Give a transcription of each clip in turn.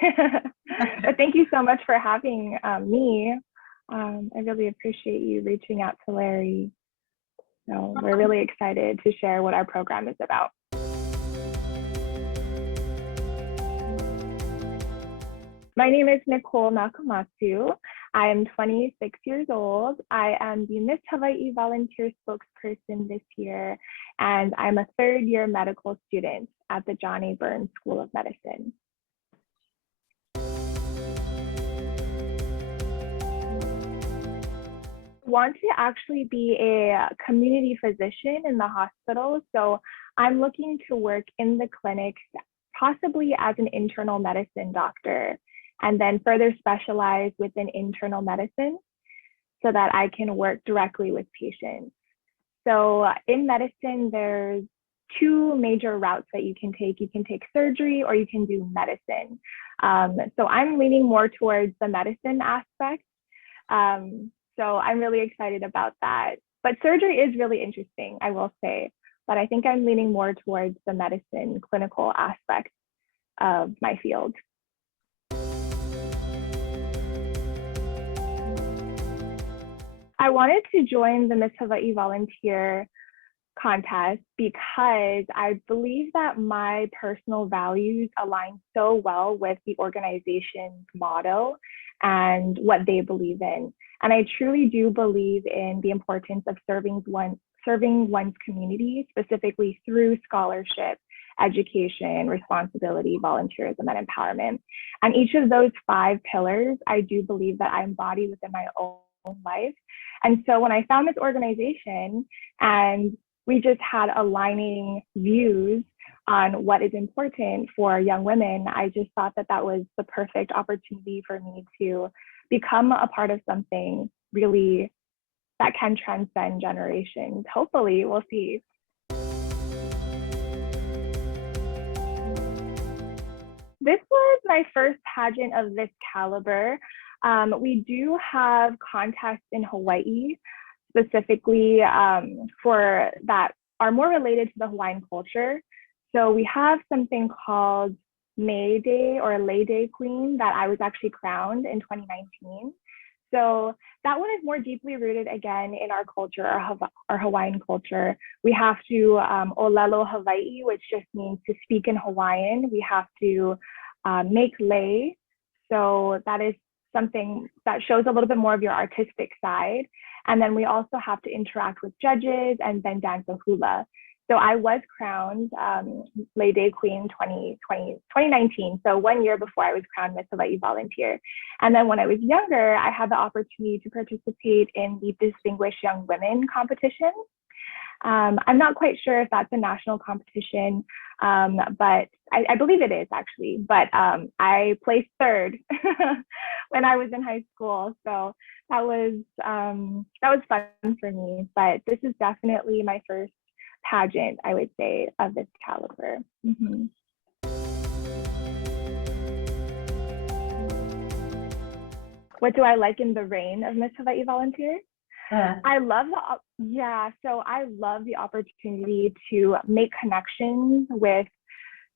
But thank you so much for having me. I really appreciate you reaching out to Larry. So we're really excited to share what our program is about. My name is Nicole Nakamatsu. I am 26 years old. I am the Miss Hawaii volunteer spokesperson this year, and I'm a third-year medical student at the John A. Burns School of Medicine. I want to actually be a community physician in the hospital, so I'm looking to work in the clinics, possibly as an internal medicine doctor, and then further specialize within internal medicine so that I can work directly with patients. So in medicine, there's two major routes that you can take. You can take surgery or you can do medicine. So I'm leaning more towards the medicine aspect. So I'm really excited about that. But surgery is really interesting, I will say. But I think I'm leaning more towards the medicine clinical aspect of my field. I wanted to join the Miss Hawaii Volunteer contest because I believe that my personal values align so well with the organization's motto and what they believe in. And I truly do believe in the importance of serving one's community, specifically through scholarship, education, responsibility, volunteerism, and empowerment. And each of those 5 pillars, I do believe that I embody within my own life. And so when I found this organization and we just had aligning views on what is important for young women, I just thought that that was the perfect opportunity for me to become a part of something really that can transcend generations. Hopefully, we'll see. This was my first pageant of this caliber. We do have contests in Hawaii, specifically for that are more related to the Hawaiian culture. So we have something called May Day or Lay Day Queen that I was actually crowned in 2019. So that one is more deeply rooted again in our culture, our Hawaiian culture. We have to olelo Hawaii, which just means to speak in Hawaiian. We have to make lei. So that is something that shows a little bit more of your artistic side. And then we also have to interact with judges and then dance a hula. So I was crowned Lay Day Queen 2019, so 1 year before I was crowned Miss Hawaii Volunteer. And then when I was younger, I had the opportunity to participate in the Distinguished Young Women competition. I'm not quite sure if that's a national competition, but I believe it is actually. But I placed 3rd when I was in high school, so that was fun for me. But this is definitely my first pageant, I would say, of this caliber. Mm-hmm. What do I like in the reign of Miss Hawaii Volunteer? I love the opportunity to make connections with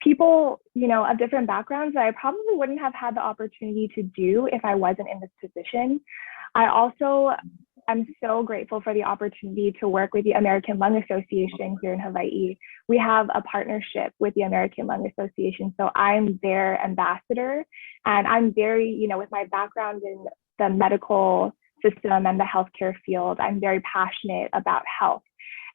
people, of different backgrounds that I probably wouldn't have had the opportunity to do if I wasn't in this position. I'm so grateful for the opportunity to work with the American Lung Association here in Hawaii. We have a partnership with the American Lung Association, so I'm their ambassador, and I'm very, with my background in the medical system and the healthcare field, I'm very passionate about health.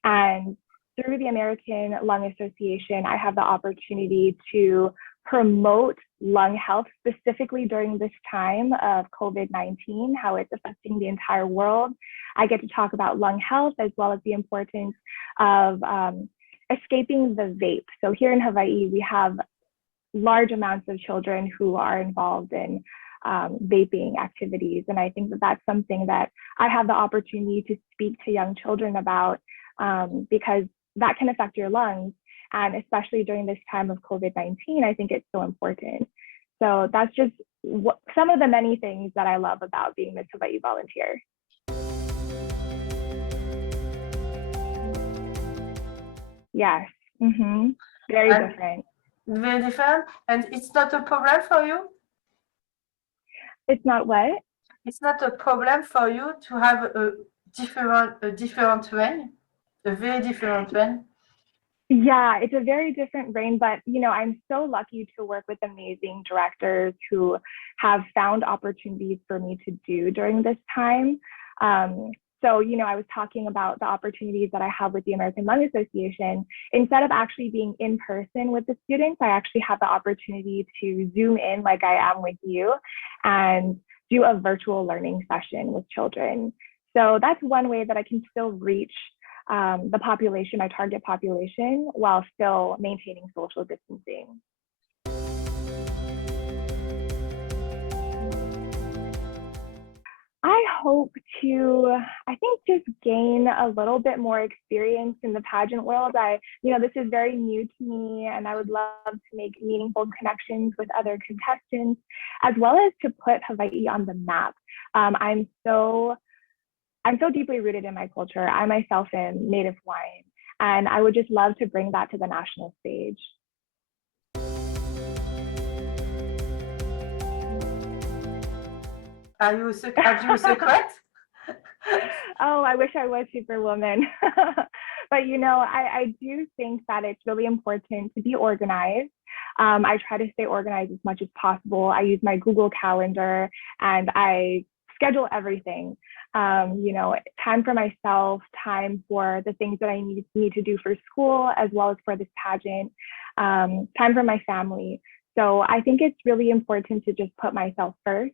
And through the American Lung Association, I have the opportunity to promote lung health, specifically during this time of COVID-19, how it's affecting the entire world. I get to talk about lung health as well as the importance of escaping the vape. So here in Hawaii, we have large amounts of children who are involved in vaping activities. And I think that that's something that I have the opportunity to speak to young children about because that can affect your lungs. And especially during this time of COVID-19, I think it's so important. So that's just some of the many things that I love about being Miss Hawaii Volunteer. Yes, very different. Very different, and it's not a problem for you? It's not what? It's not a problem for you to have a different range, a very different range. Yeah, it's a very different range, but I'm so lucky to work with amazing directors who have found opportunities for me to do during this time. So, I was talking about the opportunities that I have with the American Lung Association. Instead of actually being in person with the students, I actually have the opportunity to Zoom in like I am with you and do a virtual learning session with children. So that's one way that I can still reach the population, my target population, while still maintaining social distancing. I hope to, I think, just gain a little bit more experience in the pageant world. This is very new to me, and I would love to make meaningful connections with other contestants, as well as to put Hawaii on the map. I'm so deeply rooted in my culture. I myself am Native Hawaiian, and I would just love to bring that to the national stage. Are you a secret? Oh, I wish I was Superwoman. But, I do think that it's really important to be organized. I try to stay organized as much as possible. I use my Google Calendar and I schedule everything. Time for myself, time for the things that I need to do for school, as well as for this pageant, time for my family. So I think it's really important to just put myself first,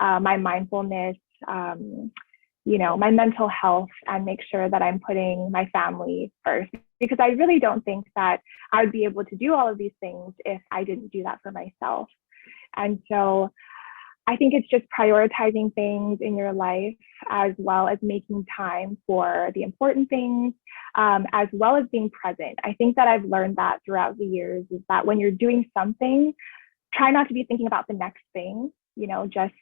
my mindfulness, my mental health, and make sure that I'm putting my family first, because I really don't think that I would be able to do all of these things if I didn't do that for myself. And so I think it's just prioritizing things in your life, as well as making time for the important things, as well as being present. I think that I've learned that throughout the years is that when you're doing something, try not to be thinking about the next thing, just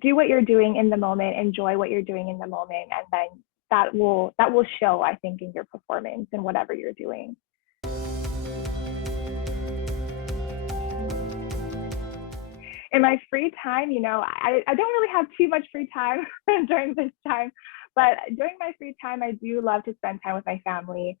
do what you're doing in the moment, enjoy what you're doing in the moment, and then that will show, I think, in your performance and whatever you're doing. In my free time, I don't really have too much free time during this time, but during my free time, I do love to spend time with my family,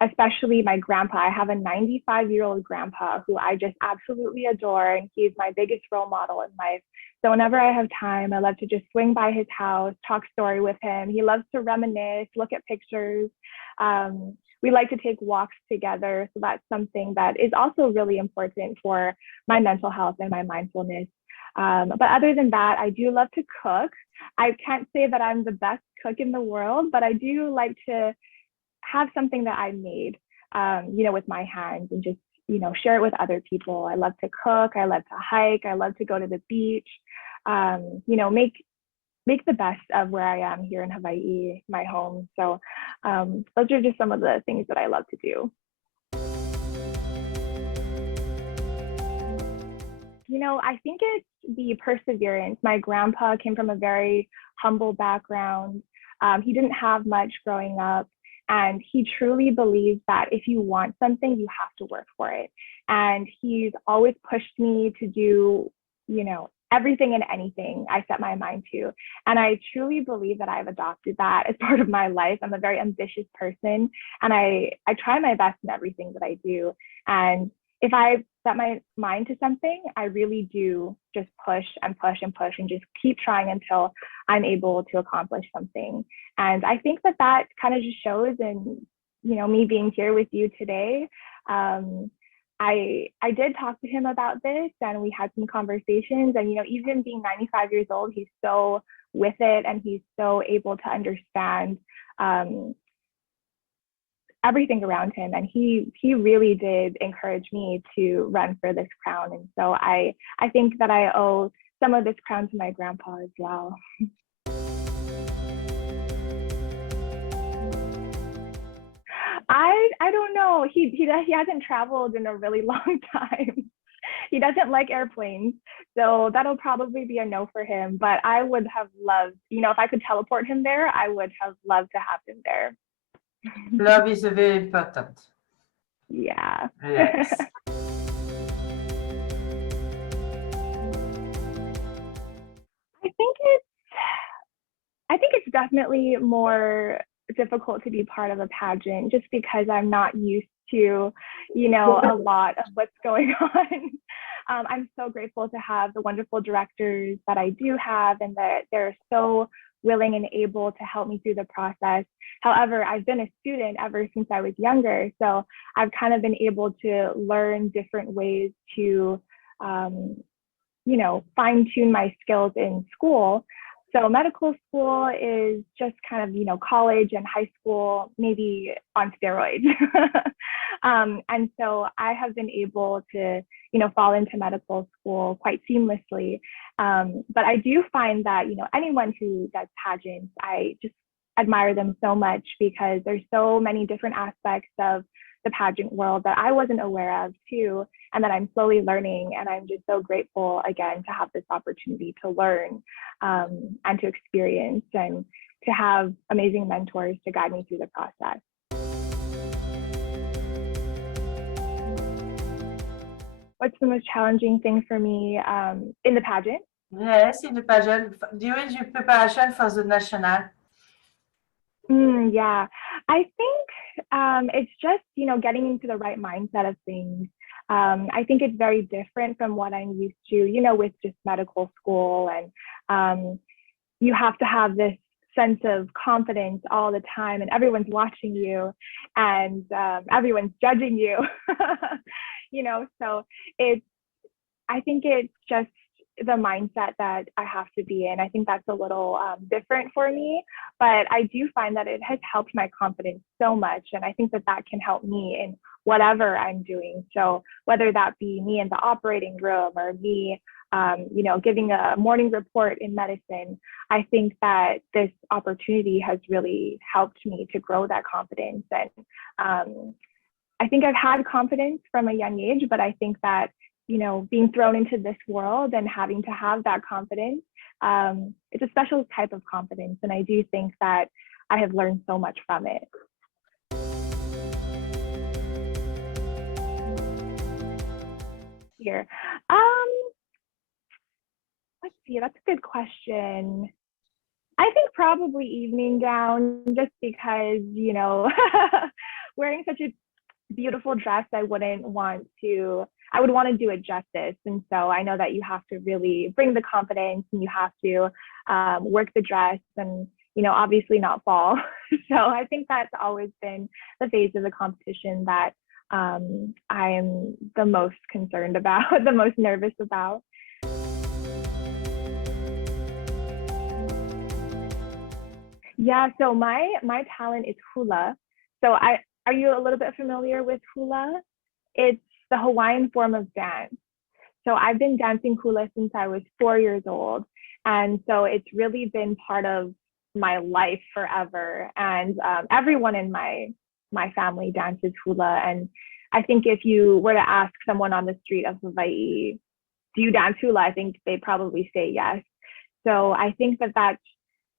especially my grandpa. I have a 95-year-old grandpa who I just absolutely adore, and he's my biggest role model in life. So whenever I have time, I love to just swing by his house, talk story with him. He loves to reminisce, look at pictures. We like to take walks together. So that's something that is also really important for my mental health and my mindfulness. But other than that, I do love to cook. I can't say that I'm the best cook in the world, but I do like to have something that I made, with my hands, and just, share it with other people. I love to cook. I love to hike. I love to go to the beach, make the best of where I am here in Hawaii, my home. So those are just some of the things that I love to do. I think it's the perseverance. My grandpa came from a very humble background. He didn't have much growing up. And he truly believes that if you want something, you have to work for it. And he's always pushed me to do, everything and anything I set my mind to. And I truly believe that I've adopted that as part of my life. I'm a very ambitious person, and I try my best in everything that I do. And if I set my mind to something, I really do just push and push and push and just keep trying until I'm able to accomplish something. And I think that kind of just shows in, me being here with you today. I did talk to him about this, and we had some conversations, and, even being 95 years old, he's so with it, and he's so able to understand everything around him. And he really did encourage me to run for this crown. And so I think that I owe some of this crown to my grandpa as well. I don't know. He hasn't traveled in a really long time. He doesn't like airplanes, so that'll probably be a no for him. But I would have loved, if I could teleport him there, I would have loved to have him there. Love is very important. Yeah. Yes. I think it's definitely more difficult to be part of a pageant just because I'm not used to, a lot of what's going on. I'm so grateful to have the wonderful directors that I do have and that they're so willing and able to help me through the process. However, I've been a student ever since I was younger. So I've kind of been able to learn different ways to, fine tune my skills in school. So medical school is just kind of, college and high school, maybe on steroids. And so I have been able to, fall into medical school quite seamlessly. But I do find that, anyone who does pageants, I just admire them so much because there's so many different aspects of the pageant world that I wasn't aware of too, and that I'm slowly learning. And I'm just so grateful again to have this opportunity to learn and to experience and to have amazing mentors to guide me through the process. What's the most challenging thing for me in the pageant? Yes, in the pageant, during the preparation for the national. Yeah, I think it's just, getting into the right mindset of things. I think it's very different from what I'm used to, with just medical school. And you have to have this sense of confidence all the time, and everyone's watching you and everyone's judging you, so I think it's just the mindset that I have to be in. I think that's a little different for me, but I do find that it has helped my confidence so much. And I think that that can help me in whatever I'm doing. So whether that be me in the operating room or me, giving a morning report in medicine, I think that this opportunity has really helped me to grow that confidence. And I think I've had confidence from a young age, but I think that being thrown into this world and having to have that confidence, it's a special type of confidence. And I do think that I have learned so much from it. Here. Let's see, that's a good question. I think probably evening gown, just because, wearing such a beautiful dress, I would want to do it justice. And so I know that you have to really bring the confidence and you have to work the dress and, obviously not fall. So I think that's always been the phase of the competition that I am the most concerned about, the most nervous about. Yeah, so my talent is hula. So are you a little bit familiar with hula? It's the Hawaiian form of dance. So I've been dancing hula since I was 4 years old. And so it's really been part of my life forever. And everyone in my family dances hula. And I think if you were to ask someone on the street of Hawaii, do you dance hula? I think they'd probably say yes. So I think that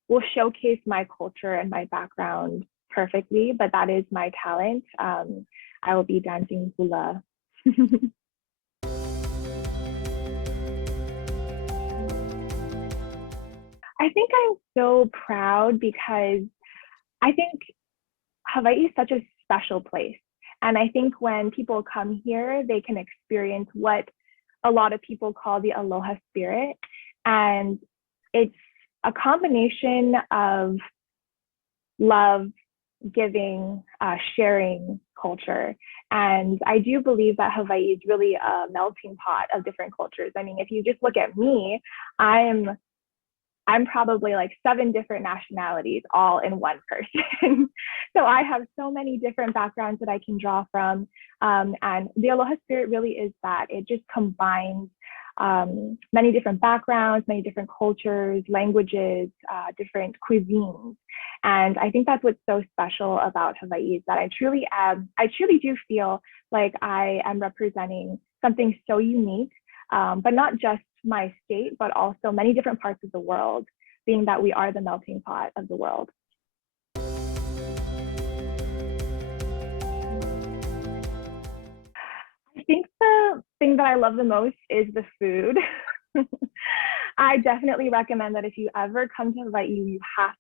will showcase my culture and my background perfectly, but that is my talent. I will be dancing hula. I think I'm so proud because I think Hawaii is such a special place. And I think when people come here, they can experience what a lot of people call the aloha spirit. And it's a combination of love, giving, sharing culture. And I do believe that Hawaii is really a melting pot of different cultures. I mean, if you just look at me, I'm probably like 7 different nationalities all in one person. So I have so many different backgrounds that I can draw from. And the Aloha Spirit really is that. It just combines many different backgrounds, many different cultures, languages, different cuisines. And I think that's what's so special about Hawaii is that I truly do feel like I am representing something so unique, but not just my state, but also many different parts of the world, being that we are the melting pot of the world. I think the thing that I love the most is the food. I definitely recommend that if you ever come to Hawaii, you have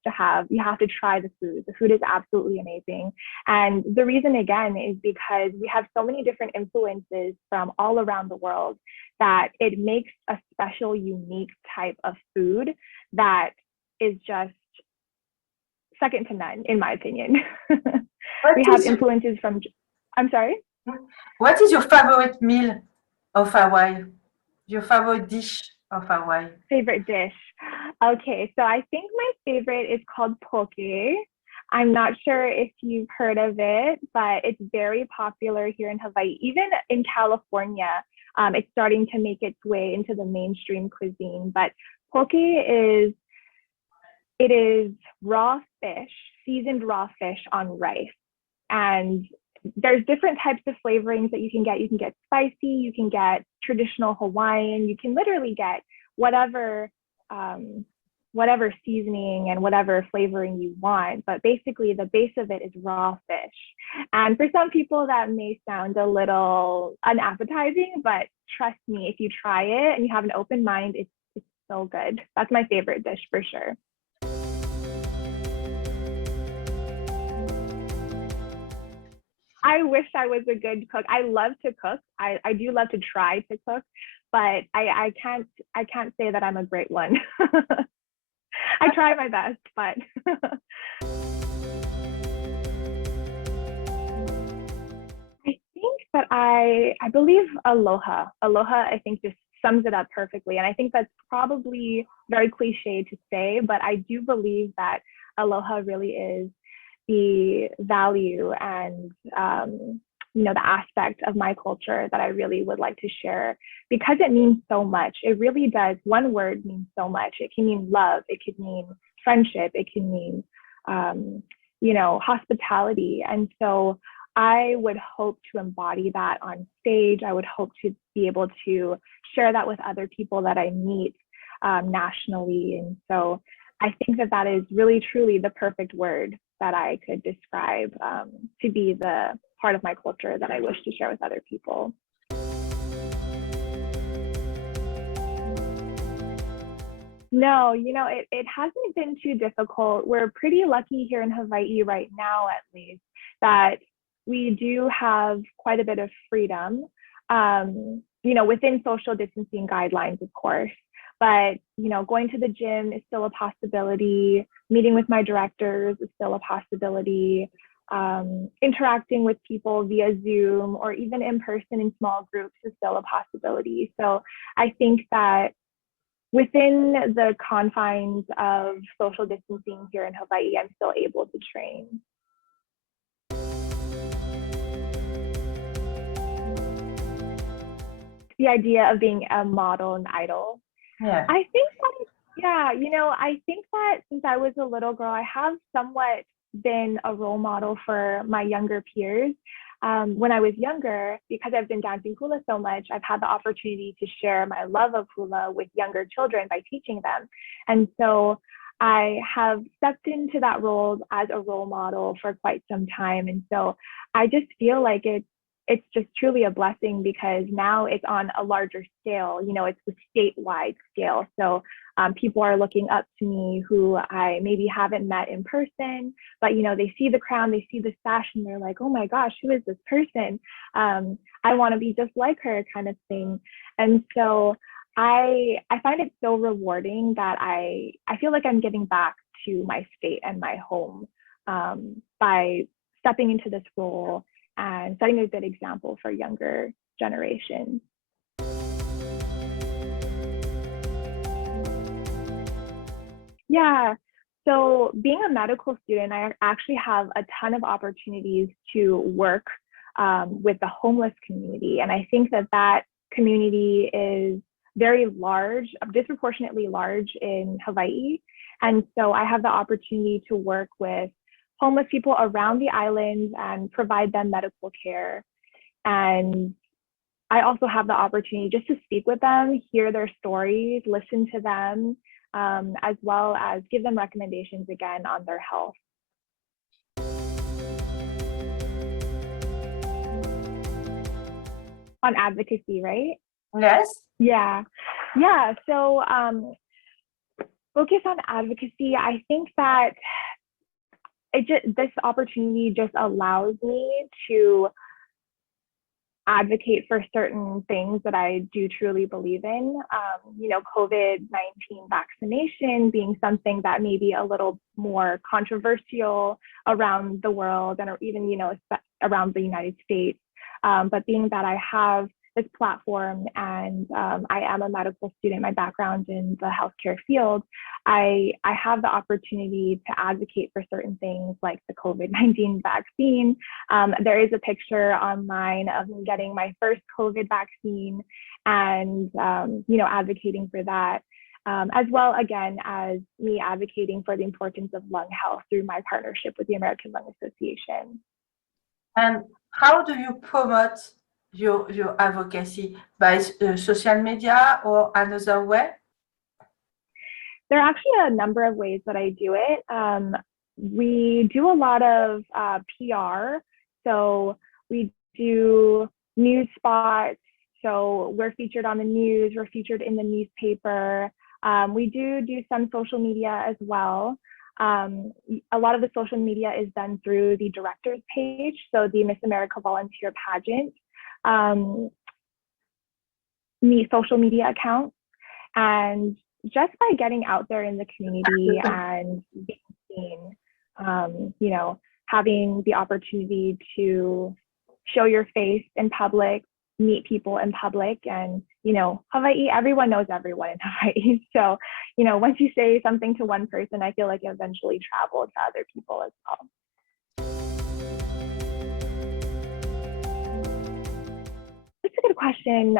to try the food. The food is absolutely amazing. And the reason again is because we have so many different influences from all around the world that it makes a special, unique type of food that is just second to none, in my opinion. We have influences from, I'm sorry? What is your favorite meal of Hawaii? Your favorite dish of Hawaii? Favorite dish. Okay, so I think my favorite is called poke. I'm not sure if you've heard of it, but it's very popular here in Hawaii. Even in California, it's starting to make its way into the mainstream cuisine. But poke is raw fish, seasoned raw fish on rice. And there's different types of flavorings that you can get. You can get spicy, you can get traditional Hawaiian, you can literally get whatever whatever seasoning and whatever flavoring you want. But basically the base of it is raw fish. And for some people that may sound a little unappetizing, but trust me, if you try it and you have an open mind, it's so good. That's my favorite dish for sure. I wish I was a good cook. I love to cook. I do love to try to cook, but I can't say that I'm a great one. I try my best, but I think that I believe aloha. Aloha, I think, just sums it up perfectly. And I think that's probably very cliche to say, but I do believe that aloha really is the value and the aspect of my culture that I really would like to share, because it means so much. It really does. One word means so much. It can mean love. It could mean friendship. It can mean hospitality. And so I would hope to embody that on stage. I would hope to be able to share that with other people that I meet nationally. And so I think that is really, truly the perfect word that I could describe to be the part of my culture that I wish to share with other people. No, it hasn't been too difficult. We're pretty lucky here in Hawaii right now, at least, that we do have quite a bit of freedom, within social distancing guidelines, of course. But, going to the gym is still a possibility. Meeting with my directors is still a possibility. Interacting with people via Zoom or even in person in small groups is still a possibility. So I think that within the confines of social distancing here in Hawaii, I'm still able to train. The idea of being a model and idol. Yeah. I think I think that since I was a little girl, I have somewhat been a role model for my younger peers. When I was younger, because I've been dancing hula so much, I've had the opportunity to share my love of hula with younger children by teaching them. And so I have stepped into that role as a role model for quite some time. And so I just feel like it's just truly a blessing, because now it's on a larger scale. It's the statewide scale. So people are looking up to me who I maybe haven't met in person, but they see the crown, they see the sash, and they're like, oh my gosh, who is this person? I want to be just like her, kind of thing. And so I find it so rewarding that I feel like I'm giving back to my state and my home by stepping into this role and setting a good example for younger generations. Yeah, so being a medical student, I actually have a ton of opportunities to work with the homeless community. And I think that community is very large, disproportionately large in Hawaii. And so I have the opportunity to work with homeless people around the island and provide them medical care. And I also have the opportunity just to speak with them, hear their stories, listen to them, as well as give them recommendations again on their health. On advocacy, right? Yes. Yeah. So Focus on advocacy. I think that this opportunity just allows me to advocate for certain things that I do truly believe in. COVID-19 vaccination being something that may be a little more controversial around the world and even, around the United States. But being that I have this platform and I am a medical student, my background in the healthcare field, I have the opportunity to advocate for certain things like the COVID-19 vaccine. There is a picture online of me getting my first COVID vaccine and, advocating for that. As well, again, as me advocating for the importance of lung health through my partnership with the American Lung Association. And how do you promote your advocacy? By social media or another way? There are actually a number of ways that I do it. We do a lot of PR. So we do news spots. So we're featured on the news, we're featured in the newspaper. We do some social media as well. A lot of the social media is done through the director's page, so the Miss America Volunteer Pageant social media account. And just by getting out there in the community and being seen, having the opportunity to show your face in public, meet people in public, and Hawaii, everyone knows everyone in Hawaii. So once you say something to one person, I feel like it eventually travels to other people as well. That's a good question.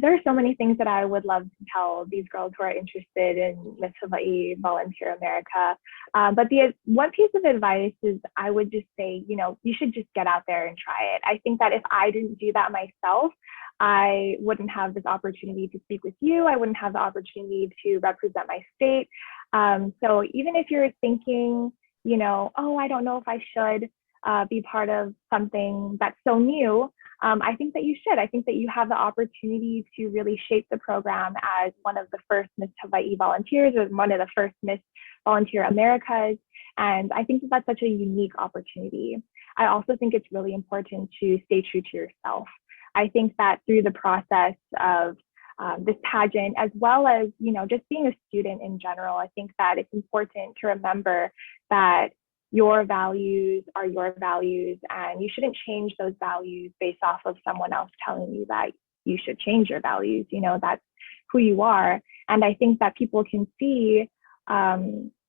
There are so many things that I would love to tell these girls who are interested in Miss Hawaii Volunteer America. But the one piece of advice is I would just say, you should just get out there and try it. I think that if I didn't do that myself, I wouldn't have this opportunity to speak with you. I wouldn't have the opportunity to represent my state. So even if you're thinking, oh, I don't know if I should be part of something that's so new, I think that you should. I think that you have the opportunity to really shape the program as one of the first Miss Hawaii volunteers or one of the first Miss Volunteer Americas. And I think that that's such a unique opportunity. I also think it's really important to stay true to yourself. I think that through the process of this pageant, as well as, just being a student in general, I think that it's important to remember that your values are your values, and you shouldn't change those values based off of someone else telling you that you should change your values. That's who you are. And I think that people can see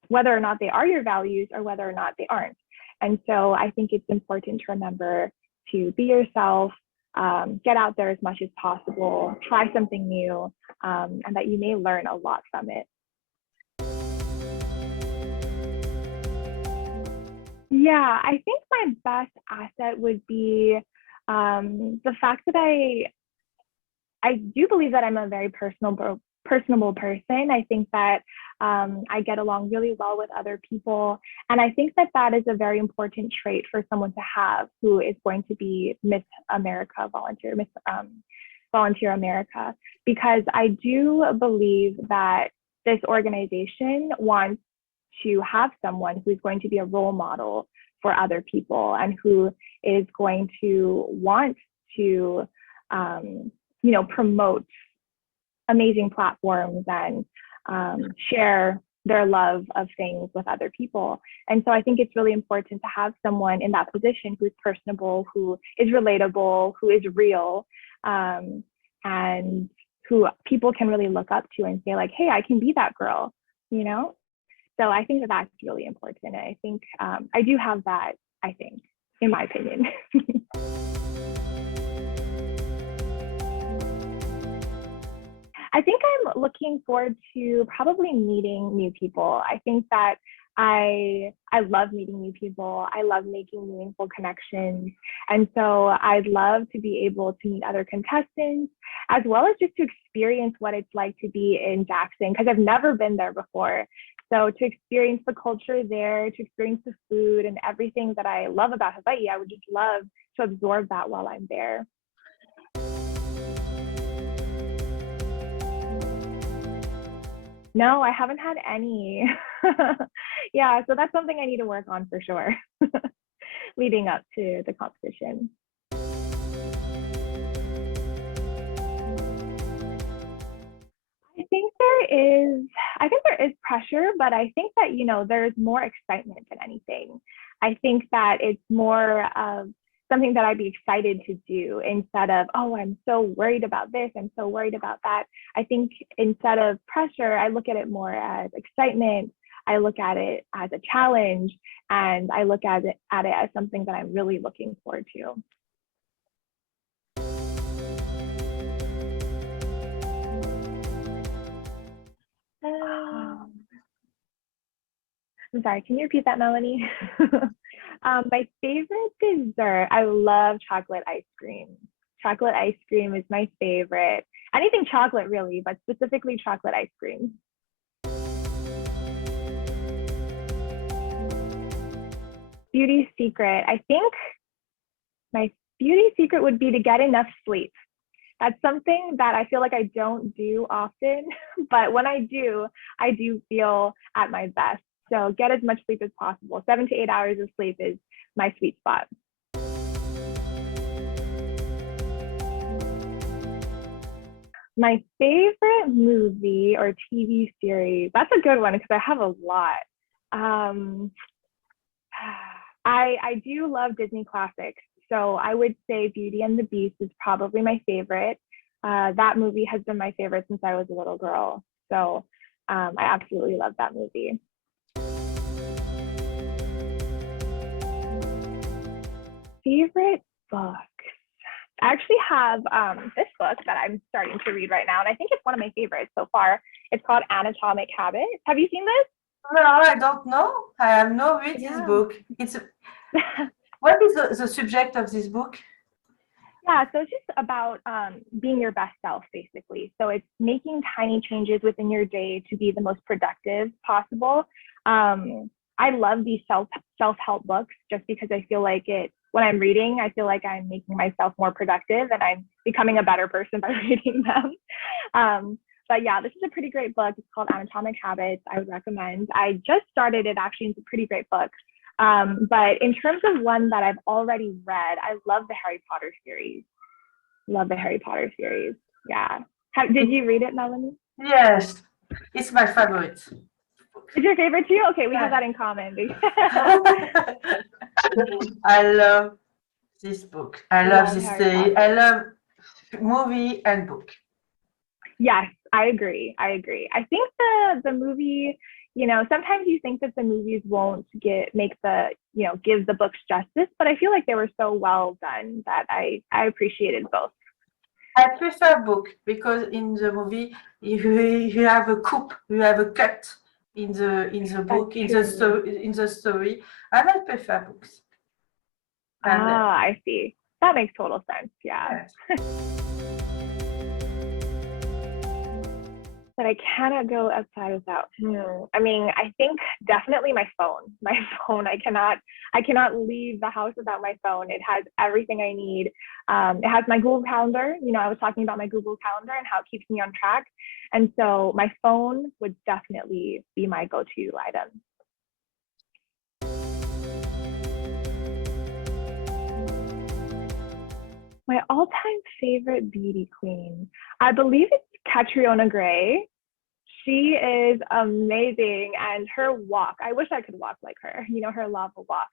whether or not they are your values or whether or not they aren't. And so I think it's important to remember to be yourself, get out there as much as possible, try something new, and that you may learn a lot from it. Yeah, I think my best asset would be the fact that I do believe that I'm a very personable person. I think that I get along really well with other people. And I think that that is a very important trait for someone to have who is going to be Miss America Volunteer, Miss Volunteer America, because I do believe that this organization wants to have someone who's going to be a role model for other people and who is going to want to, promote amazing platforms and share their love of things with other people. And so I think it's really important to have someone in that position who's personable, who is relatable, who is real, and who people can really look up to and say like, hey, I can be that girl, So I think that that's really important. I think I do have that, I think, in my opinion. I think I'm looking forward to probably meeting new people. I think that I love meeting new people. I love making meaningful connections. And so I'd love to be able to meet other contestants, as well as just to experience what it's like to be in Jackson, because I've never been there before. So to experience the culture there, to experience the food and everything that I love about Hawaii, I would just love to absorb that while I'm there. No, I haven't had any. Yeah, so that's something I need to work on for sure, leading up to the competition. I think there is pressure, but I think that, there's more excitement than anything. I think that it's more of something that I'd be excited to do instead of, oh, I'm so worried about this, I'm so worried about that. I think instead of pressure, I look at it more as excitement. I look at it as a challenge, and I look at it as something that I'm really looking forward to. I'm sorry, can you repeat that, Melanie? My favorite dessert, I love chocolate ice cream. Chocolate ice cream is my favorite. Anything chocolate, really, but specifically chocolate ice cream. Beauty secret. I think my beauty secret would be to get enough sleep. That's something that I feel like I don't do often, but when I do feel at my best. So get as much sleep as possible. 7 to 8 hours of sleep is my sweet spot. My favorite movie or TV series, that's a good one because I have a lot. I do love Disney classics. So I would say Beauty and the Beast is probably my favorite. That movie has been my favorite since I was a little girl. So I absolutely love that movie. Favorite book? I actually have this book that I'm starting to read right now, and I think it's one of my favorites so far. It's called Atomic Habits. Have you seen this? No, I don't know. I have not read this book. What is the subject of this book? Yeah, so it's just about being your best self, basically. So it's making tiny changes within your day to be the most productive possible. I love these self-help books just because I feel like when I'm reading, I feel like I'm making myself more productive and I'm becoming a better person by reading them. But yeah, this is a pretty great book. It's called Atomic Habits. I would recommend. I just started it actually. It's a pretty great book. But in terms of one that I've already read, I love the Harry Potter series. Love the Harry Potter series. Yeah. Did you read it, Mélanie? Yes, it's my favorite. Is your favorite too? Okay, we have that in common. I love this book. I love this series. I love movie and book. Yes, I agree. I think the movie, sometimes you think that the movies won't give the books justice, but I feel like they were so well done that I appreciated both. I prefer book because in the movie you have a coup, you have a cut in the book, in the story, and I prefer books. I see. That makes total sense. Yeah. Yes. That I cannot go outside without. I mean, I think definitely my phone. My phone. I cannot leave the house without my phone. It has everything I need. It has my Google Calendar. I was talking about my Google Calendar and how it keeps me on track. And so my phone would definitely be my go-to item. My all-time favorite beauty queen, I believe it's Catriona Gray. She is amazing, and her walk, I wish I could walk like her, her lava walk.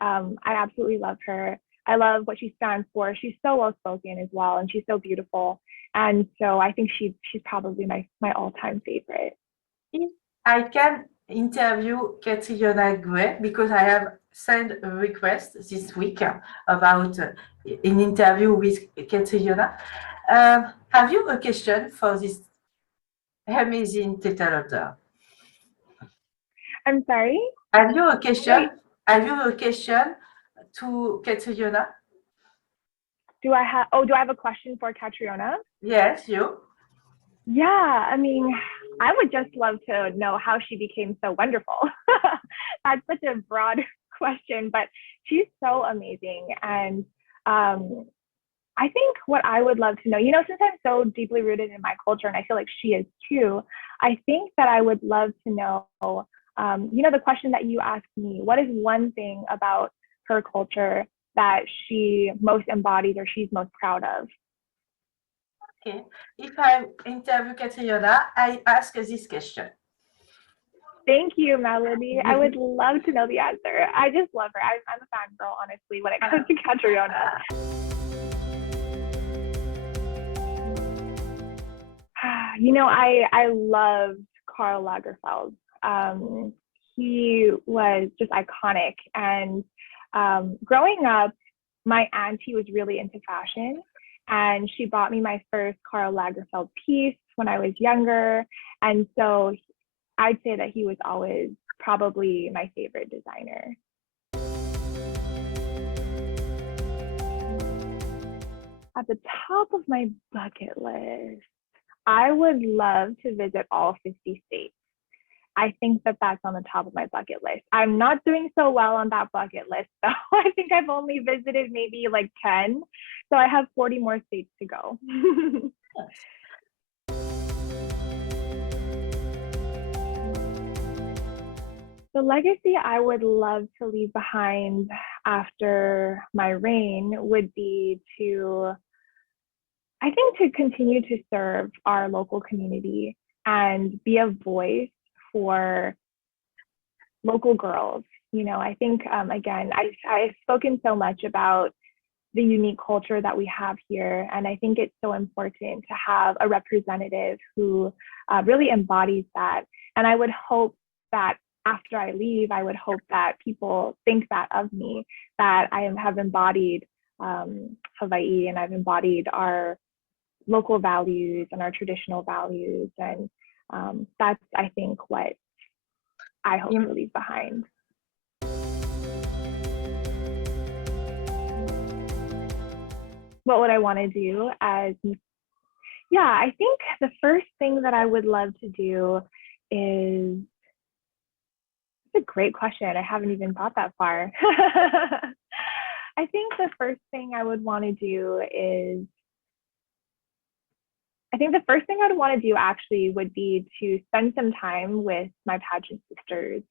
I absolutely love her. I love what she stands for. She's so well-spoken as well, and she's so beautiful. And so I think she's probably my all-time favorite. I can interview Catriona Gray because I have sent a request this week about an interview with Catriona. Have you a question for this amazing theater? I'm sorry? Have you a question? Wait. Have you a question to Catriona? Do I have a question for Catriona? Yes, you. Yeah, I mean, I would just love to know how she became so wonderful. That's such a broad question, but she's so amazing. And I think what I would love to know, since I'm so deeply rooted in my culture and I feel like she is too, I think that I would love to know, the question that you asked me, what is one thing about her culture that she most embodies or she's most proud of? Okay. If I interview Catriona, I ask this question. Thank you, Melanie. I would love to know the answer. I just love her. I'm a fangirl, honestly, when it comes to Catriona. I loved Karl Lagerfeld. He was just iconic. And growing up, my auntie was really into fashion. And she bought me my first Karl Lagerfeld piece when I was younger. And so I'd say that he was always probably my favorite designer. At the top of my bucket list, I would love to visit all 50 states. I think that that's on the top of my bucket list. I'm not doing so well on that bucket list, though. I think I've only visited maybe like 10. So I have 40 more states to go. The legacy I would love to leave behind after my reign would be to continue to serve our local community and be a voice for local girls. I think, again, I've spoken so much about the unique culture that we have here. And I think it's so important to have a representative who really embodies that. And I would hope that after I leave, I would hope that people think that of me, that I have embodied Hawaii and I've embodied our local values and our traditional values. And that's, I think, what I hope to leave behind. What would I want to do I think the first thing that I would love to do is, it's a great question. I haven't even thought that far. I think the first thing I would want to do actually would be to spend some time with my pageant sisters.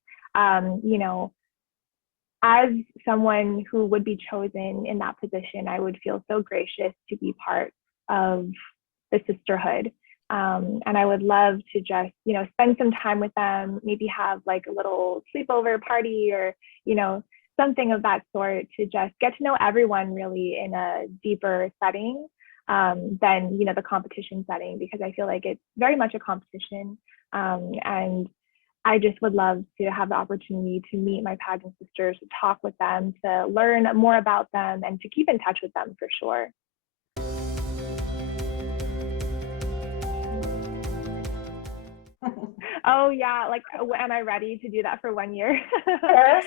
As someone who would be chosen in that position, I would feel so gracious to be part of the sisterhood. And I would love to just, spend some time with them, maybe have like a little sleepover party or, something of that sort to just get to know everyone really in a deeper setting than, the competition setting, because I feel like it's very much a competition. And I just would love to have the opportunity to meet my pageant sisters, to talk with them, to learn more about them, and to keep in touch with them for sure. Oh yeah, like am I ready to do that for 1 year? Yes.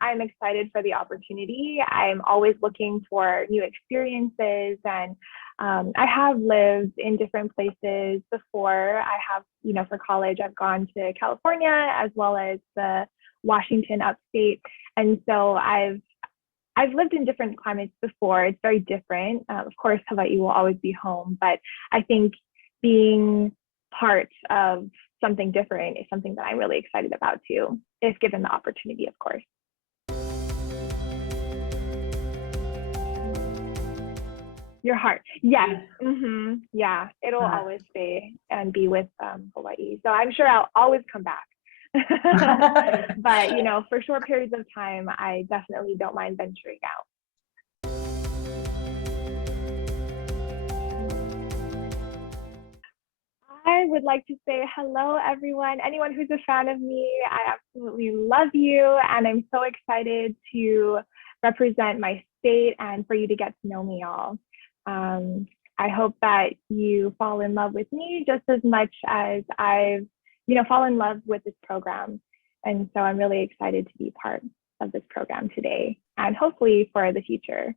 I'm excited for the opportunity. I'm always looking for new experiences, and I have lived in different places before. I have, for college, I've gone to California as well as the Washington upstate, and so I've lived in different climates before. It's very different. Of course, Hawaii will always be home, but I think being part of something different is something that I'm really excited about too, if given the opportunity, of course. Your heart. Yes. Mm-hmm. Yeah, it'll always stay and be with Hawaii. So I'm sure I'll always come back. But, for short periods of time, I definitely don't mind venturing out. I would like to say hello, everyone. Anyone who's a fan of me, I absolutely love you. And I'm so excited to represent my state and for you to get to know me all. I hope that you fall in love with me just as much as I've, fallen in love with this program. And so I'm really excited to be part of this program today and hopefully for the future.